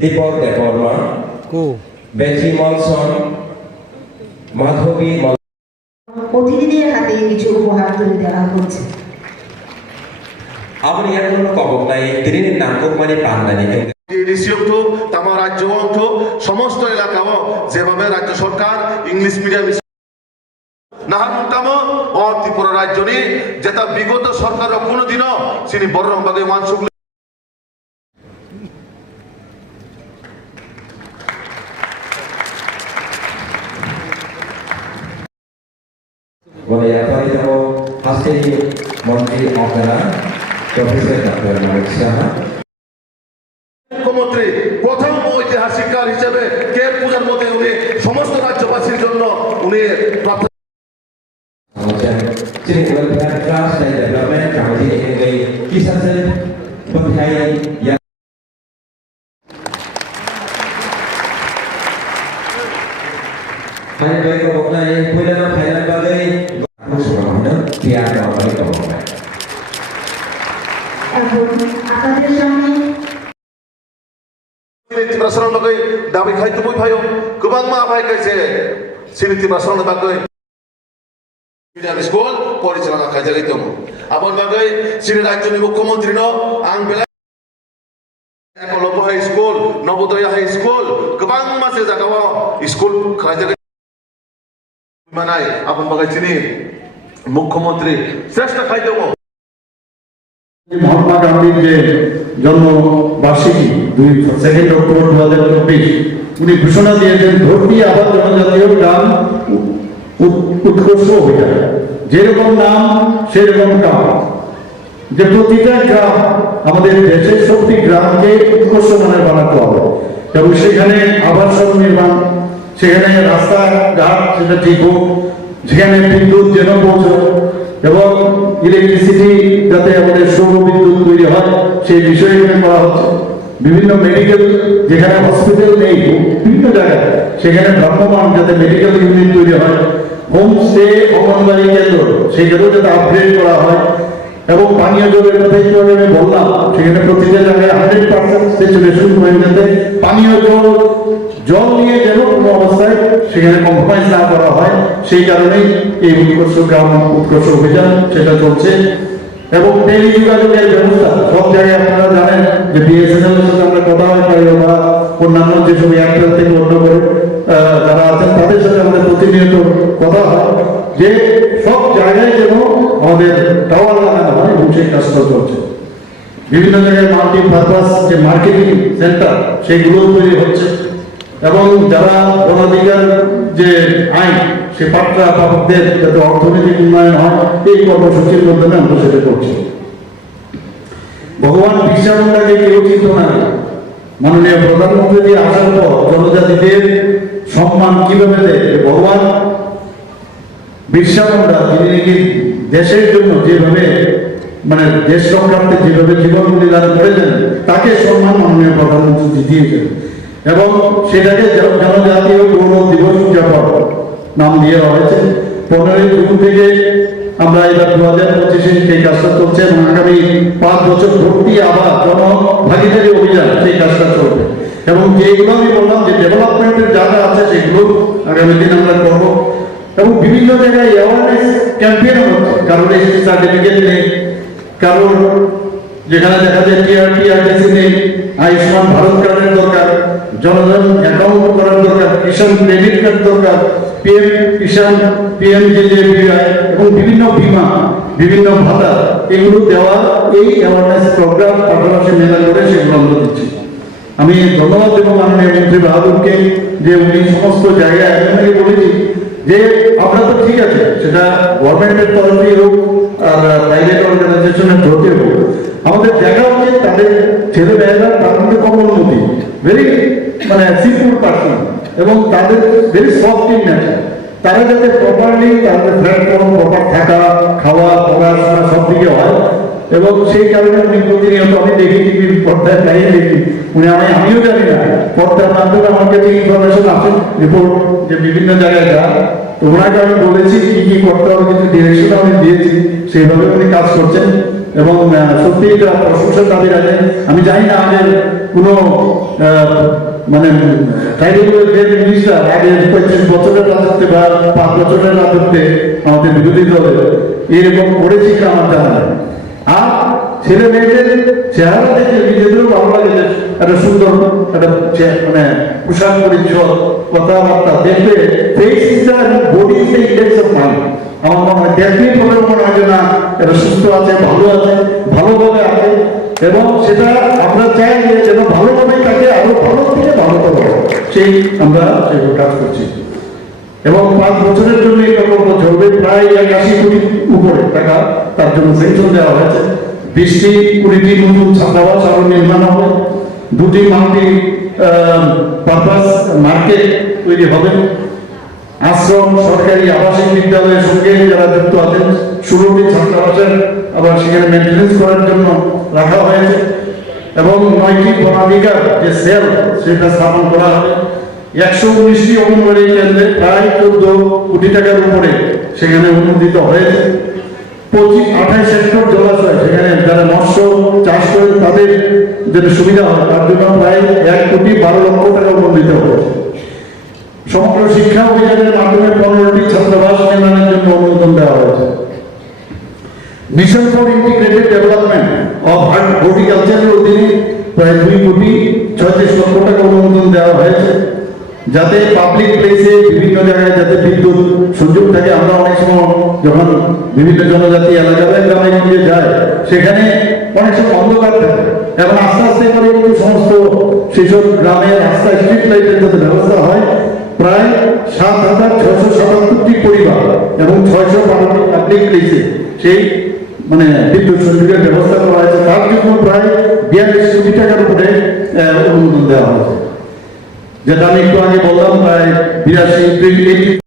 দীপক দেববর্মা কো বেচি মলসন মাধবী মল অতিথিদের হাতে কিছু উপহার তুলে দেওয়া হচ্ছে। আপুনি ইয়াৰ কোনো ক'ব নাই। তিনি নামটোক মানে পান্দানি ডিসিএমটো তামা রাজ্য অংশ সমস্ত এলাকাও যেভাবে রাজ্য সরকার ইংলিশ মিডিয়াম নাহানুটাম ও ত্রিপুরা রাজ্যনি যেটা বিগত সরকার কোনোদিনও সিনি বড় মানসুক বলে যাব হাস্টেলি মন্ত্রী অপেরা প্রফেসর ডক্টর মানিক সাহা মুখ্যমন্ত্রী প্রথম ঐতিহাসিক কাল হিসেবে কে পূজার মধ্যে উনি সমস্ত রাজ্যবাসীর জন্য উনি Welfare Trust Development yang Hai baik দাবি খাই তুমি फायो गोबां মা ভাই কে সিটি बासन बागै স্কুল, পরিচালনা খাই কার্যালয় তুমি। আপন বাগৈ শ্রী রাজ্য মুখ্যমন্ত্রী ন। আং বেলা স্কুল, নবোদয় হাই স্কুল। गोबां মাসে জাগাও স্কুল খাই মানাই আপন বাগৈ চিনি? মুখ্যমন্ত্রী, শ্রেষ্ঠ খাই দেব। মহাত্মা গান্ধীর যে জন্মবার্ষিকী সেকেন্ড অক্টোবর দু হাজার চব্বিশ। উনি ঘোষণা দিয়েছেন ধর্মী আবার জনজাতীয় উ- উৎকর্ষ অভিযান। যেরকম নাম, সেরকম গ্রাম যে প্রতিটা গ্রাম আমাদের দেশের সবটি গ্রামকে উৎকর্ষ মানের বানাতে হবে। এবং সেখানে আবাসন নির্মাণ, সেখানে রাস্তাঘাট সেটা ঠিক হোক, সেখানে বিদ্যুৎ যেন পৌঁছায় এবং ইলেকট্রিসিটি যাতে আমাদের সৌর বিদ্যুৎ তৈরি হয়, সেই বিষয়ে করা হচ্ছে। বিভিন্ন মেডিকেল যেখানে হসপিটাল নেই, বিভিন্ন জায়গায়, সেখানে ভ্রাম্যমান যাতে মেডিকেল ইউনিট তৈরি হয় হোম স্টে অঙ্গনবাড়ি কেন্দ্র সেগুলো যাতে আপগ্রেড করা হয়। এবং পানীয় জলের কথা আগে আমি বললাম, সেখানে প্রতিটা জায়গায় হান্ড্রেড পার্সেন্ট স্যাচুরেশন হয়ে যাতে পানীয় জল জল নিয়ে যেন কোনো অবস্থায় সেখানে কম্প্রোমাইজ না করা হয়, সেই কারণেই এই উৎকর্ষ গ্রাম উৎকর্ষ অভিযান সেটা চলছে। এবং টেলি যোগাযোগের ব্যবস্থা, সব জায়গায় আপনারা জানেন যে বিএসএনএল এর সাথে আমরা কথা পাই বা অন্যান্য যেসব এয়ারটেল থেকে অন্য করে যারা আছেন, তাদের সাথে আমাদের প্রতিনিয়ত কথা হয়। যে সব জায়গায় যেন আমাদের টাওয়ার লাগানো হয় এবং সেই কাজটা চলছে। বিভিন্ন জায়গায় মাল্টি পারপাস যে মার্কেটিং সেন্টার সেগুলো তৈরি হচ্ছে। এবং যারা বনাধিকার যে আইন, সে পাত্রা পাপকদের যাতে অর্থনৈতিক উন্নয়ন হয়, এই কর্মসূচির মাধ্যমে আমরা সেটা করছি। ভগবান বিরসা কেউ চিনত না মাননীয় প্রধানমন্ত্রী আসার পর জনজাতিদের সম্মান কীভাবে দেয়? ভগবান বিরসা যিনি নাকি দেশের জন্য যেভাবে মানে দেশ সংক্রান্তে যেভাবে জীবন বলিদান করেছেন, তাকে সম্মান মাননীয় প্রধানমন্ত্রী দিয়েছেন। এবং সেটাকে জন- জনজাতীয় গৌরব দিবস উদযাপন নাম দেওয়া হয়েছে পনেরোই জুন থেকে আমরা এবার দু হাজার পঁচিশে সেই কাজটা চলছে এবং আগামী পাঁচ বছর ভর্তি আবার জন ভাগিদারি অভিযান সেই কাজটা চলবে। এবং যেগুলো আমি বললাম, যে ডেভেলপমেন্টের যা আছে সেগুলো আগামী দিন আমরা করব। এবং বিভিন্ন জায়গায় অ্যাওয়ারনেস ক্যাম্পেইন হচ্ছে, কারণ এই সার্টিফিকেট নেই। কারণ যেখানে দেখা যায় টিআরটি আরটিসি নেই, আয়ুষ্মান ভারত কার্ডের দরকার, জনধন অ্যাকাউন্ট করার দরকার, কিষাণ ক্রেডিট কার্ড দরকার পিএম কিষাণ পিএম জেজেবিআই এবং বিভিন্ন বীমা, বিভিন্ন ভাতা, এগুলো দেওয়া এই অ্যাওয়ারনেস প্রোগ্রাম পাশাপাশি মেলা করে সেগুলো আমরা দিচ্ছি। আমি ধন্যবাদ দেবো মাননীয় মন্ত্রী বাহাদুরকে যে উনি সমস্ত জায়গায় এখন থেকে বলেছি যে আমরা তো ঠিক আছে, সেটা গভর্নমেন্টের তরফে হোক আর প্রাইভেট অর্গানাইজেশনের থ্রুতে হোক। আমাদের দেখা উচিত তাদের ছেলে মেয়েরা তার মধ্যে কমলমতি ভেরি মানে সিম্পল এবং তাদের ভেরি সফট ইন নেচার তারা যাতে প্রপারলি তাদের প্ল্যাটফর্ম প্রপার থাকা, খাওয়া পড়াশোনা সব দিকে হয়। এবং সেই কারণে উনি প্রতিনিয়ত আমি দেখি টিভির পর্দায় তাই দেখি। উনি আমি, আমিও জানি না, পর্দার মাধ্যমে আমার কাছে ইনফরমেশন আসে রিপোর্ট যে বিভিন্ন জায়গায় যান তো ওনাকে আমি বলেছি কি কি করতে হবে কিছু ডিরেকশন আমি দিয়েছি, সেইভাবে উনি কাজ করছেন। এবং সত্যি এটা প্রশংসার দাবি রাখে আমি জানি না আমাদের কোনো মানে মিনিস্টার আগে পঁয়ত্রিশ বছরের রাজত্বে বা পাঁচ বছরের রাজত্বে আমাদের বিরোধী দলের এরকম আমার জানা আর ছেলে মেয়েদের চেহারা দেখে নিজেদেরও ভালো লাগে একটা সুন্দর, একটা মানে পোশাক পরিচ্ছদ, কথাবার্তা দেখবে বডি ইন্ডেক্স অফ মাইন্ড আমার মনে হয় দেখলেই মনে হয় না এটা সুস্থ আছে, ভালো আছে, ভালোভাবে এবং সেটা আমরা চাই যে যেন ভালোভাবে তাকে আরও ভালো থেকে ভালো করব সেই আমরা সেগুলো কাজ করছি। এবং পাঁচ বছরের জন্য এই প্রকল্প চলবে। প্রায় একাশি কোটি উপরে টাকা তার জন্য সেকশন দেওয়া হয়েছে। বিশটি, কুড়িটি নতুন ছাত্রাবাস আরও নির্মাণ হবে। দুটি মাল্টি পারপাস মার্কেট তৈরি হবে। আশ্রম, সরকারি আবাসিক বিদ্যালয়ের সঙ্গে যারা যুক্ত আছেন, ষোলোটি ছাত্রাবাসের আবার সেখানে মেনটেন্স করার জন্য রাখা হয়েছে। এবং নয়টি বনাধিকার যে সেল সেটা স্থাপন করা হবে। একশো উনিশটি অঙ্গনবাড়ি কেন্দ্রে প্রায় চোদ্দ কোটি টাকার উপরে সেখানে অনুমোদিত হয়েছে। পঁচিশ, আঠাশ হেক্টর জলাশয় সেখানে যারা মৎস্য চাষ করে তাদের যেন সুবিধা হয়, তার জন্য প্রায় এক কোটি বারো লক্ষ টাকা অনুমোদিত হয়েছে। সমগ্র শিক্ষা অভিযানের মাধ্যমে পনেরোটি ছাত্রাবাস নির্মাণের জন্য অনুমোদন দেওয়া হয়েছে। Mission for integrated development of হর্টিকালচারের অধীনে প্রায় দুই কোটি ছয়ত্রিশ লক্ষ টাকা অনুমোদন দেওয়া হয়েছে। যাতে পাবলিক প্লেসে বিভিন্ন জায়গায় যাতে বিদ্যুৎ সংযোগ থাকে, আমরা অনেক সময় যখন বিভিন্ন জনজাতি এলাকায় গ্রামে গঞ্জে যায়, সেখানে অনেক সময় অন্ধকার থাকে এবং আস্তে আস্তে করে কিন্তু সমস্ত সেসব গ্রামের রাস্তায় স্ট্রিট লাইটের যাতে ব্যবস্থা হয়, প্রায় সাত হাজার ছশো সাতাত্তরটি পরিবার এবং ছয়শো পাবলিক প্লেসে সেই মানে বিদ্যুৎ সংযোগের ব্যবস্থা করা হয়েছে, তার জন্য প্রায় বিয়াল্লিশ কোটি টাকার উপরে অনুমোদন দেওয়া হয়েছে। যেটা আমি একটু আগে বললাম, প্রায় বিরাশি